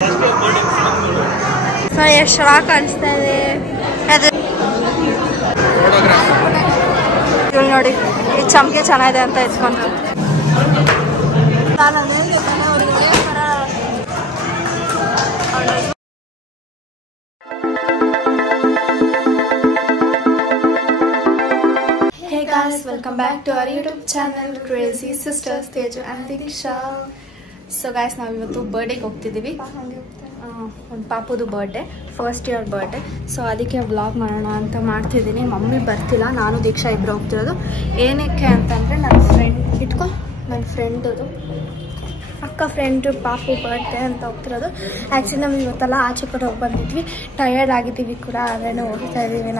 So ಎಷ್ಟು ಚೆನ್ನಾಗಿ ಕಾಣಿಸ್ತಾ ಇದೆ ನೋಡಿ. ಈ ಚಮಕೆ ಚೆನ್ನಾಗಿದೆ ಅಂತ ಇಟ್ಕೊಂಡು Hey guys, welcome back to our YouTube channel Crazy Sisters Teju and Diksha. So guys, ನಾವು ಇವತ್ತು ಬರ್ಡೇಗೆ ಹೋಗ್ತಿದ್ದೀವಿ. ಒಂದು ಪಾಪುದು birthday, first year birthday. So ಅದಕ್ಕೆ ವ್ಲಾಗ್ ಮಾಡೋಣ ಅಂತ ಮಾಡ್ತಿದ್ದೀನಿ. ಮಮ್ಮಿ ಬರ್ತಿಲ್ಲ, ನಾನು ದೀಕ್ಷಾ ಇಬ್ಬರು ಹೋಗ್ತಿರೋದು. ಏನಕ್ಕೆ ಅಂತಂದರೆ ನನ್ನ ಫ್ರೆಂಡದು ಅಕ್ಕ ಫ್ರೆಂಡು ಪಾಪು ಬರ್ಡೇ ಅಂತ ಹೋಗ್ತಿರೋದು. ಆ್ಯಕ್ಚುಲಿ ನಾವು ಇವತ್ತೆಲ್ಲ ಆಚೆ ಕಡೆ ಹೋಗಿ ಬಂದಿದ್ವಿ, ಟಯರ್ಡ್ ಆಗಿದ್ದೀವಿ ಕೂಡ. ಅದೇನೋ ಹೋಗ್ತಾ ಇದ್ದೀವಿ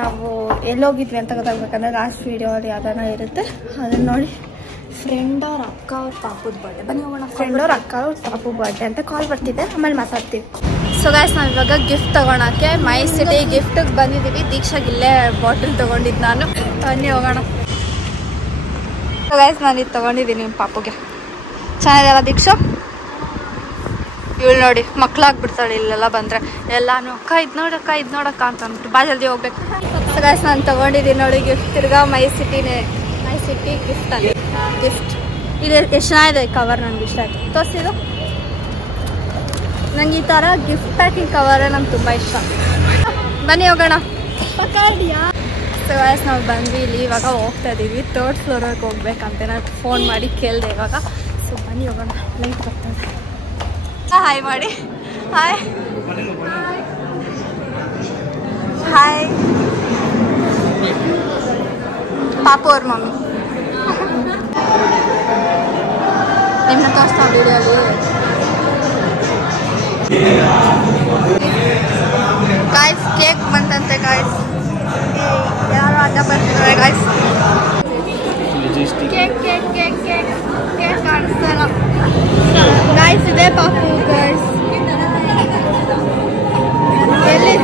ನಾವು ಎಲ್ಲೋಗಿದ್ವಿ ಅಂತ ಗೊತ್ತಾಗಬೇಕಂದ್ರೆ ಲಾಸ್ಟ್ ವೀಡಿಯೋಲ್ಲಿ ಯಾವ್ದಾನ ಇರುತ್ತೆ, ಅದನ್ನು ನೋಡಿ. ಫ್ರೆಂಡ್ ಅವ್ರ ಅಕ್ಕ ಅವ್ರ ಪಾಪುದ ಬರ್ಡೇ, ಬನ್ನಿ ಹೋಗೋಣ. ಫ್ರೆಂಡ್ ಅವ್ರ ಅಕ್ಕ ಅವ್ರ ಪಾಪು ಬರ್ಡೇ ಅಂತ ಕಾಲ್ ಬರ್ತಿದ್ದೆ, ಆಮೇಲೆ ಮಾತಾಡ್ತೀವಿ. ಸೊ ಗಾಯ್ಸ್, ನಾವು ಇವಾಗ ಗಿಫ್ಟ್ ತೊಗೊಳಕ್ಕೆ ಮೈ ಸಿಟಿ ಗಿಫ್ಟಿಗೆ ಬಂದಿದ್ದೀವಿ. ದೀಕ್ಷಾಗೆ ಇಲ್ಲೇ ಬಾಟಲ್ ತೊಗೊಂಡಿದ್ದು ನಾನು. ಬನ್ನಿ ಹೋಗೋಣ. ಸೊ ಗಾಯ್ಸ್, ನಾನು ಇದು ತೊಗೊಂಡಿದ್ದೀನಿ ನಿಮ್ಮ ಪಾಪುಗೆ. ಚೆನ್ನಾಗಿದೆಯಲ್ಲ ದೀಕ್ಷಾ? ಇವಳು ನೋಡಿ ಮಕ್ಕಳಾಗ್ಬಿಡ್ತಾಳೆ ಇಲ್ಲೆಲ್ಲ ಬಂದರೆ ಎಲ್ಲಾನು. ಅಕ್ಕ ಇದು ನೋಡಕ್ಕ ಅಂತ ಅಂದ್ಬಿಟ್ಟು ಬಾ ಜಲ್ದಿ ಹೋಗ್ಬೇಕು. ಸೊ ಗಾಯ್ಸ್, ನಾನು ತೊಗೊಂಡಿದ್ದೀನಿ ನೋಡಿ ಗಿಫ್ಟ್. ತಿರ್ಗಾ ಮೈ ಸಿಟಿ ಗಿಫ್ಟ್ ಅಲ್ಲಿ ಗಿಫ್ಟ್ ಇದು ಎಷ್ಟು ಚೆನ್ನಾಗಿದೆ ಕವರ್, ನನಗೆ ಇಷ್ಟ ಆಯಿತು. ತೋರಿಸಿದು ನಂಗೆ ಈ ಥರ ಗಿಫ್ಟ್ ಪ್ಯಾಕಿಂಗ್ ಕವರೇ ನಂಗೆ ತುಂಬ ಇಷ್ಟ. ಬನ್ನಿ ಹೋಗೋಣ. ಸೊ ಗಾಯ್ಸ್, ನಾವು ಬಂದ್ವಿ ಇಲ್ಲಿ. ಇವಾಗ ಹೋಗ್ತಾ ಇದ್ದೀವಿ, 3rd ಫ್ಲೋರಿಗೆ ಹೋಗ್ಬೇಕಂತ ನಾನು ಫೋನ್ ಮಾಡಿ ಕೇಳಿದೆ ಇವಾಗ. ಸೊ ಬನ್ನಿ ಹೋಗೋಣ. ಲೈಟ್ ಬರ್ತದೆ. ಹಾಯ್ ಮಾಡಿ. Hi hi. ಪಾಪು ಅವ್ರ ಮಮ್ಮಿ ನಿಮ್ಮನ್ನ ತೋರಿಸ್ತಾ ವಿಡಿಯೋಲಿ. ಗಾಯ್ಸ್, ಕೇಕ್ ಬಂತಂತೆ ಗಾಯ್ಸ್. ಯಾರು ಅಡ್ಡ ಬರ್ತಿದ್ದಾರೆ guys. Cake cake cake cake cake ಕಾಣಿಸ್ತಾರ ಗಾಯ್ಸ್. ಇದೆ ಪಾಪು ಗಾಯ್ಸ್. ಎಲ್ಲಿ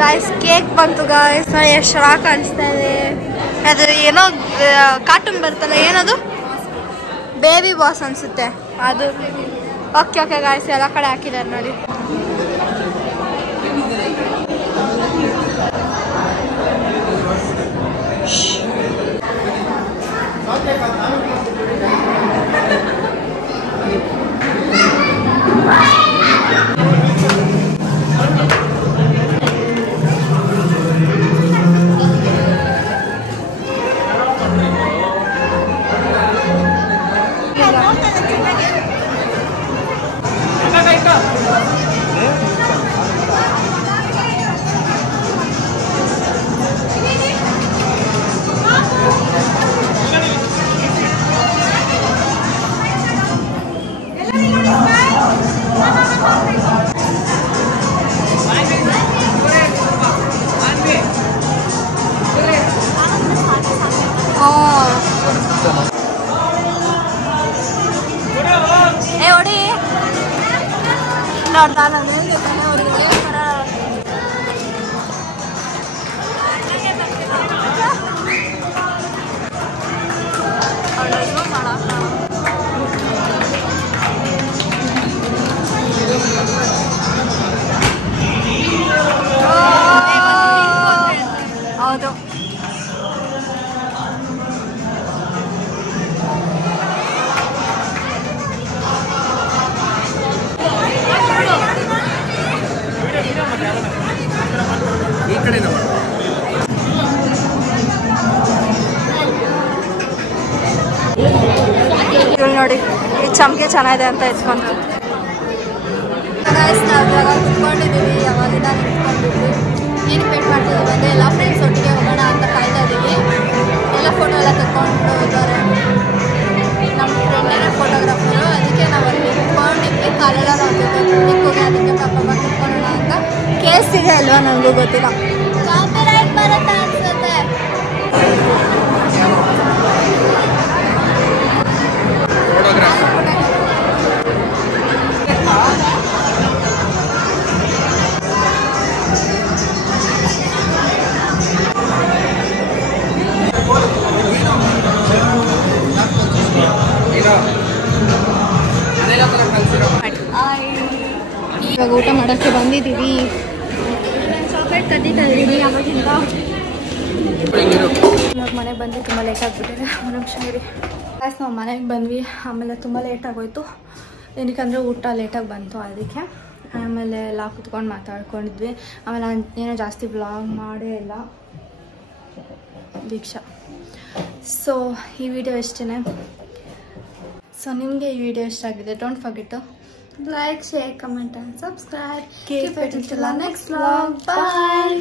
ಗಾಯ್ಸ್, ಕೇಕ್ ಬಂತು ಗಾಯ್ಸ್. ಎಷ್ಟು ಚೆನ್ನಾಗಿ ಕಾಣಿಸ್ತಾ ಇದೆ. ಅದು ಏನೋ ಕಾರ್ಟೂನ್ ಬರ್ತಲ್ಲ, ಏನದು ಬೇಬಿ ಬಾಸ್ ಅನ್ಸುತ್ತೆ ಅದು. ಓಕೆ ಗಾಯ್ಸ್, ಎಲ್ಲ ಕಡೆ ಹಾಕಿದ್ದಾರೆ ನೋಡಿ. ಹೌದು. ನೋಡಿ, ಈ ಚಮಕೆ ಚೆನ್ನಾಗಿದೆ ಅಂತ ಇಟ್ಕೊಂಡು ಕುತ್ಕೊಂಡಿದ್ದೀವಿ. ಯಾವಾಗಿಂದ ನಿಂತ್ಕೊಂಡಿದ್ವಿ, ಏನು ಪೇಟ್ ಮಾಡ್ತಿದ್ದೀವಿ ಅಂದರೆ ಎಲ್ಲ ಫ್ರೆಂಡ್ಸ್ ಒಟ್ಟಿಗೆ ಹೋಗೋಣ ಅಂತ ಕಾಯ್ತಾ ಇದ್ದೀವಿ. ಎಲ್ಲ ಫೋಟೋ ಎಲ್ಲ ತೆಕ್ಕೊಂಡು ಇದ್ದಾರೆ. ನಮ್ಮ ಫ್ರೆಂಡೇನೇ ಫೋಟೋಗ್ರಾಫರು, ಅದಕ್ಕೆ ನಾವು ಅಲ್ಲಿ ನಿಂತ್ಕೊಂಡಿದ್ವಿ. ಕಾಲೆಲ್ಲ ನಾವು ಜೊತೆ ಅದಕ್ಕೆ ಪಾಪ ಕುತ್ಕೊಳ್ಳೋಣ ಅಂತ. ಕೇಳಿಸ್ತಿದೆ ಅಲ್ವಾ, ನನಗೂ ಗೊತ್ತಿಲ್ಲ. ಊಟ ಮಾಡೋಕ್ಕೆ ಬಂದಿದ್ದೀವಿ. ಚಾಕ್ಲೇಟ್ ಕದ್ದಿತಾ ಇದ್ದೀವಿ ಆವಾಗಿಂದ. ಇವಾಗ ಮನೆಗೆ ಬಂದು ತುಂಬ ಲೇಟ್ ಆಗಿಬಿಟ್ಟಿದೆ. ಒಂದು ನಿಮಿಷ ಇರಿ ಗ್ಯಾಸ್. ನಾವು ಮನೆಗೆ ಬಂದ್ವಿ, ಆಮೇಲೆ ತುಂಬ ಲೇಟ್ ಆಗೋಯ್ತು. ಏನಕ್ಕಂದರೆ ಊಟ ಲೇಟಾಗಿ ಬಂತು ಅದಕ್ಕೆ. ಆಮೇಲೆ ಎಲ್ಲ ಕುತ್ಕೊಂಡು ಮಾತಾಡ್ಕೊಂಡಿದ್ವಿ. ಆಮೇಲೆ ನಾನು ಏನೋ ಜಾಸ್ತಿ ವ್ಲಾಗ್ ಮಾಡೇ ಇಲ್ಲ ದೀಕ್ಷಾ. ಸೊ ಈ ವಿಡಿಯೋ ಇಷ್ಟೇ. ಸೊ ನಿಮಗೆ ಈ ವಿಡಿಯೋ ಇಷ್ಟ ಆಗಿದೆ, don't forget to like, share, comment and subscribe. Keep it till next vlog. Bye.